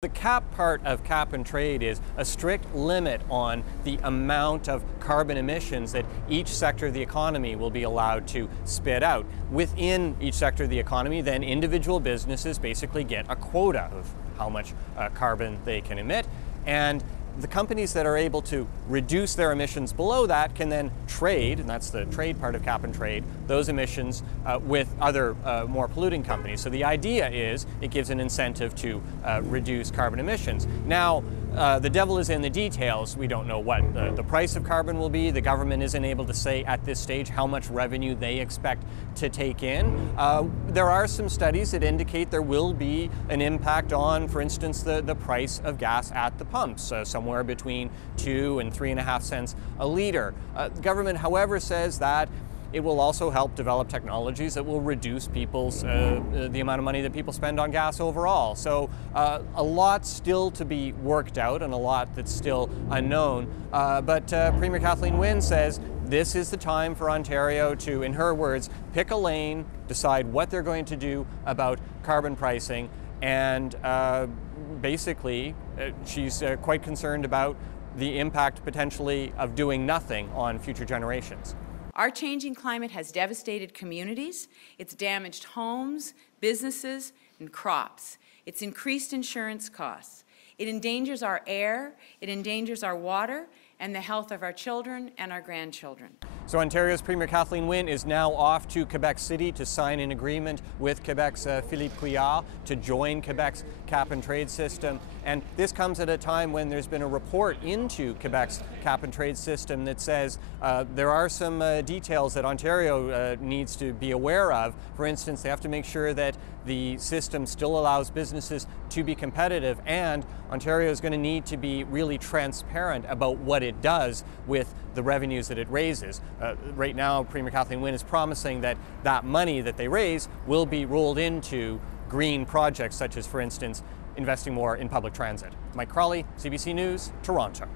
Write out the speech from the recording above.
The cap part of cap and trade is a strict limit on the amount of carbon emissions that each sector of the economy will be allowed to spit out. Within each sector of the economy, then individual businesses basically get a quota of how much carbon they can emit, and the companies that are able to reduce their emissions below that can then trade, and that's the trade part of cap and trade, those emissions with other more polluting companies. So the idea is it gives an incentive to reduce carbon emissions. Now, the devil is in the details. We don't know what the price of carbon will be. The government isn't able to say at this stage how much revenue they expect to take in. There are some studies that indicate there will be an impact on, for instance, the price of gas at the pumps, somewhere between 2 and 3.5 cents a liter. The government, however, says that it will also help develop technologies that will reduce people's the amount of money that people spend on gas overall. So a lot still to be worked out and a lot that's still unknown. But Premier Kathleen Wynne says this is the time for Ontario to, in her words, pick a lane, decide what they're going to do about carbon pricing, and basically she's quite concerned about the impact potentially of doing nothing on future generations. Our changing climate has devastated communities. It's damaged homes, businesses, and crops. It's increased insurance costs. It endangers our air, it endangers our water, and the health of our children and our grandchildren. So Ontario's Premier Kathleen Wynne is now off to Quebec City to sign an agreement with Quebec's Philippe Couillard to join Quebec's cap and trade system. And this comes at a time when there's been a report into Quebec's cap and trade system that says there are some details that Ontario needs to be aware of. For instance, they have to make sure that the system still allows businesses to be competitive, and Ontario is going to need to be really transparent about what it does with the revenues that it raises. Right now, Premier Kathleen Wynne is promising that that money that they raise will be rolled into green projects, such as, for instance, investing more in public transit. Mike Crawley, CBC News, Toronto.